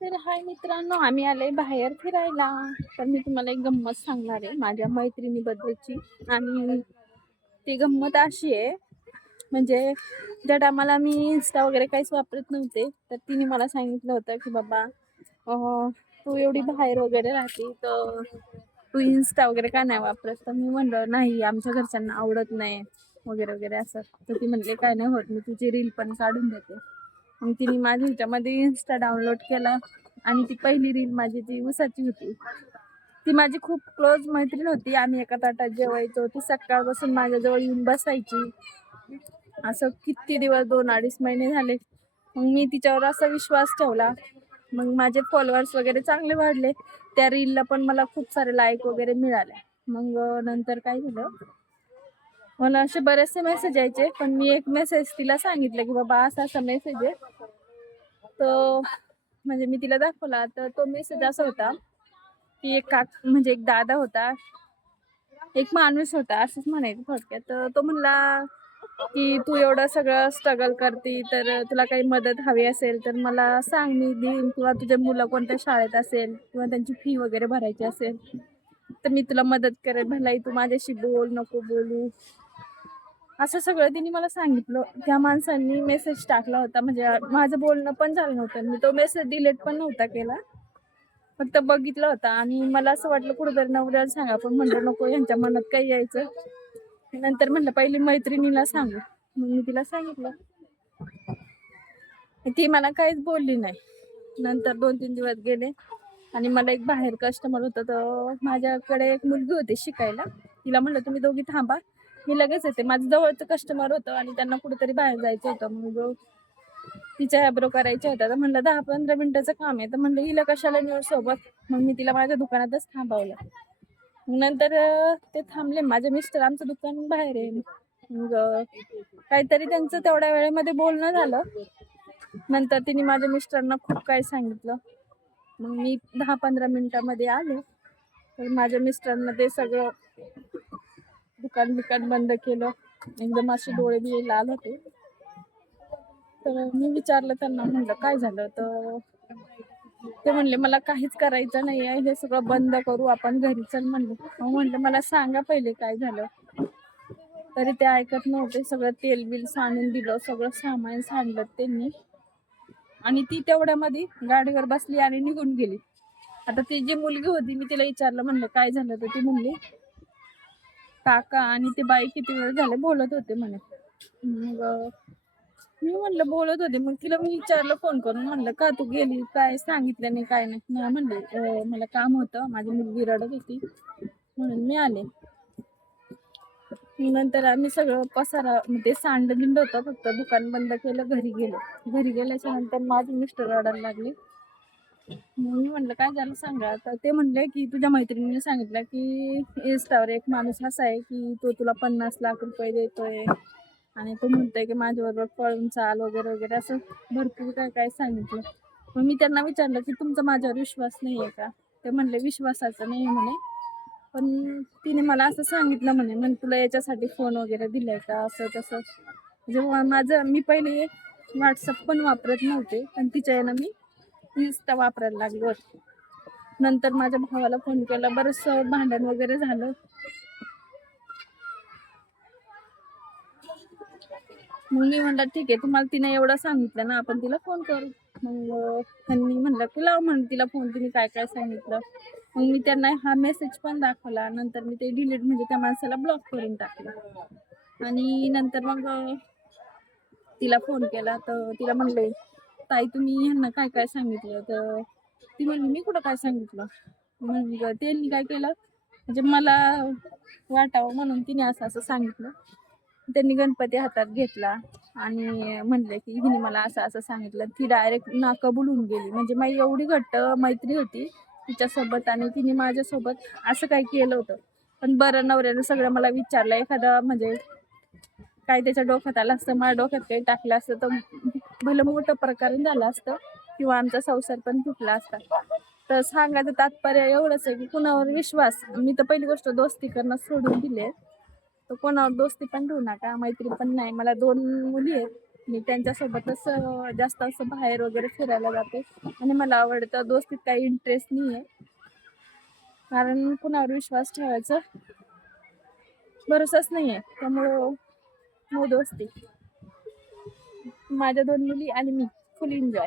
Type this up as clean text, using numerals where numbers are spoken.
तर हाय मित्रांनो, आम्ही आले बाहेर फिरायला. तर मी तुम्हाला एक गंमत सांगणार आहे माझ्या मैत्रिणीबद्दलची. आणि ती गंमत अशी आहे, म्हणजे ज्या टायमाला मी इन्स्टा वगैरे काहीच वापरत नव्हते, तर तिने मला सांगितलं होतं की बाबा, तू एवढी बाहेर वगैरे राहते, तर तू इन्स्टा वगैरे का नाही वापरत? तर मी म्हणलं नाही, आमच्या घरच्यांना आवडत नाही वगैरे वगैरे असं. तर ती म्हणले काय नाही होत, मी तुझी रील पण काढून देते. मग तिने माझ्या ह्याच्यामध्ये इन्स्टा डाउनलोड केला आणि ती पहिली रील माझी ती उसाची होती. ती माझी खूप क्लोज मैत्रीण होती. आम्ही एका ताटात जेवायचो. ती सकाळपासून माझ्याजवळ येऊन बसायची. असं किती दिवस, 2-2.5 महिने झाले. मग मी तिच्यावर असा विश्वास ठेवला. मग माझे फॉलोअर्स वगैरे चांगले वाढले. त्या रीलला पण मला खूप सारे लाईक वगैरे मिळाले. मग नंतर काय झालं, मला असे बरेचसे मेसेज यायचे, पण मी एक मेसेज तिला सांगितलं की बाबा असा असा मेसेज आहे. तो म्हणजे मी तिला दाखवला, तर तो मेसेज असा होता की एक म्हणजे एक दादा होता, एक माणूस होता असंच म्हणायचं थोडक्यात. तर तो म्हणला की तू एवढं सगळं स्ट्रगल करते, तर तुला काही मदत हवी असेल तर मला सांग, मी देईन. किंवा तुझे मुलं कोणत्या शाळेत असेल किंवा त्यांची फी वगैरे भरायची असेल तर मी तुला मदत करेन, भलाई तू माझ्याशी बोल, नको बोलू. असं सगळं तिने मला सांगितलं. त्या माणसांनी मेसेज टाकला होता, म्हणजे माझं बोलणं पण झालं नव्हतं. मी तो मेसेज डिलीट पण नव्हता केला, फक्त बघितलं होता. आणि मला असं वाटलं कुठेतरी नवऱ्याला सांगा, पण म्हणलं नको, यांच्या मनात काही यायचं. नंतर म्हणलं पहिली मैत्रिणीला सांगू. मग मी तिला सांगितलं, ती मला काहीच बोलली नाही. नंतर 2-3 दिवस गेले आणि मला एक बाहेर कस्टमर होतं. तर माझ्याकडे एक मुलगी होती शिकायला. तिला म्हणलं तुम्ही दोघी थांबा, मी लगेच येते. माझं जवळचं कस्टमर होतं आणि त्यांना कुठेतरी बाहेर जायचं होतं. मग तिच्या ॲब्रो करायच्या होत्या. तर म्हणलं 10-15 मिनिटाचं काम आहे. तर म्हणलं हिला कशाला नेऊ सोबत. मग मी तिला माझ्या दुकानातच थांबवलं. नंतर ते थांबले. माझे मिस्टर, आमचं दुकान बाहेर आहे. मग काहीतरी त्यांचं तेवढ्या वेळेमध्ये बोलणं झालं. नंतर तिने माझ्या मिस्टरांना खूप काही सांगितलं. मग मी 10-15 मिनिटामध्ये आले. तर माझ्या मिस्टरांना ते सगळं दुकान बंद केलं. एकदम असे डोळे बिळे लाल होते. तर मी विचारलं त्यांना, म्हणलं काय झालं? तर ते म्हणले मला काहीच करायचं नाही आहे, हे सगळं बंद करू आपण, घरी चल म्हणले. मग म्हणलं मला सांगा पहिले काय झालं. तरी ते ऐकत नव्हते. सगळं तेल बिल सांडून दिलं, सगळं सामान सांडलं त्यांनी. आणि ती तेवढ्यामध्ये गाडीवर बसली आणि निघून गेली. आता ती जी मुलगी होती, मी तिला विचारलं, म्हणलं काय झालं? तर ती म्हणली काका आणि ते बाई किती वेळ झाले बोलत होते म्हणे. मग मी म्हणलं बोलत होते. मग तिला मी विचारलं फोन करून, म्हणलं का तू गेली, काय सांगितलं नाही, काय नाही. नाही म्हणले, मला काम होतं, माझी मुलगी रडत होती म्हणून मी आले. नंतर आम्ही सगळं पसारा, ते सांडगिंड होतं, फक्त दुकान बंद केलं, घरी गेलो. घरी गेल्याच्या नंतर माझे मिस्टर रडायला लागले. मग मी म्हणलं काय झालं सांगा. तर ते म्हणले की तुझ्या मैत्रिणीने सांगितलं की इन्स्टावर एक माणूस असा आहे की तो तुला 50 लाख रुपये देतोय आणि तो म्हणतोय की माझ्याबरोबर पळून चाल वगैरे वगैरे, असं भरपूर काय काय सांगितलं. मग मी त्यांना विचारलं की तुमचा माझ्यावर विश्वास नाही आहे का? ते म्हणले विश्वासाचं नाही म्हणे, पण तिने मला असं सांगितलं म्हणे तुला याच्यासाठी फोन वगैरे दिलाय का, असं तसं. जेव्हा मी पहिले व्हॉट्सअप पण वापरत नव्हते, पण तिच्या यानं मी इन्स्टा वापरायला लागलो होते. नंतर माझ्या भावाला फोन केला, बरंचसं भांडण वगैरे झालं. मग मी म्हणलं ठीक आहे, तुम्हाला तिने एवढं सांगितलं ना, आपण तिला फोन करू. मग त्यांनी म्हणलं की लाव म्हण तिला फोन, तुम्ही काय काय सांगितलं. मग मी त्यांना हा मेसेज पण दाखवला. नंतर मी ते डिलीट, म्हणजे त्या माणसाला ब्लॉक करून टाकलं. आणि नंतर मग तिला फोन केला. तर तिला म्हणले ताई तुम्ही ह्यांना काय काय सांगितलं? तर ती म्हणली मी कुठं काय सांगितलं. मग त्यांनी काय केलं, म्हणजे मला वाटावं म्हणून तिने असं असं सांगितलं. त्यांनी गणपती हातात घेतला आणि म्हणले की हिने मला असं असं सांगितलं. ती डायरेक्ट ना कबूल होऊन गेली. म्हणजे माझी एवढी घट्ट मैत्री होती तिच्यासोबत आणि तिने माझ्यासोबत असं काही केलं होतं. पण बरं, नवऱ्यानं सगळं मला विचारलं. एखादा म्हणजे काय त्याच्या डोक्यात आलं असतं, माझ्या डोक्यात काही टाकलं असतं तर भलं मोठं प्रकरण झालं असतं किंवा आमचा संसार पण तुटला असता. तर सांगायचं तात्पर्य एवढंच आहे की कुणावर विश्वास, मी तर पहिली गोष्ट दोस्ती करणं सोडून दिले. तर कोणावर दोस्ती पण ठेवू नका, मैत्री पण नाही. मला 2 मुली आहेत, मी त्यांच्यासोबतच जास्त असं बाहेर वगैरे फिरायला जाते. आणि मला आवडतं, दोस्तीत काही इंटरेस्ट नाही आहे, कारण कुणावर विश्वास ठेवायचा भरोसाच नाही आहे. त्यामुळं नो दोस्ती. माझ्या 2 मुली आणि मी फुल एन्जॉय.